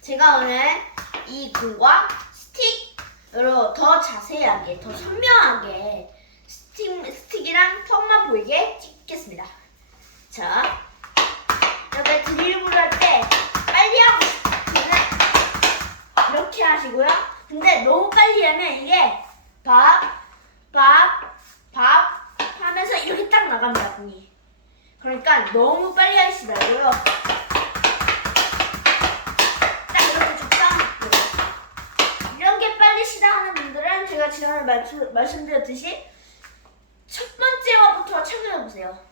제가 오늘 이 공과 스틱으로 더 자세하게, 더 선명하게 스틱, 스틱이랑 턱만 보이게 찍겠습니다. 자, 이렇게 드리블 할 때 빨리 하고 싶으면 이렇게 하시고요. 근데 너무 빨리 하면 이게 밥, 밥, 밥 하면서 이렇게 딱 나갑니다, 분이. 그러니까 너무 빨리 하시지 말고요. 말씀, 말씀드렸듯이 첫 번째 화부터 참여해보세요.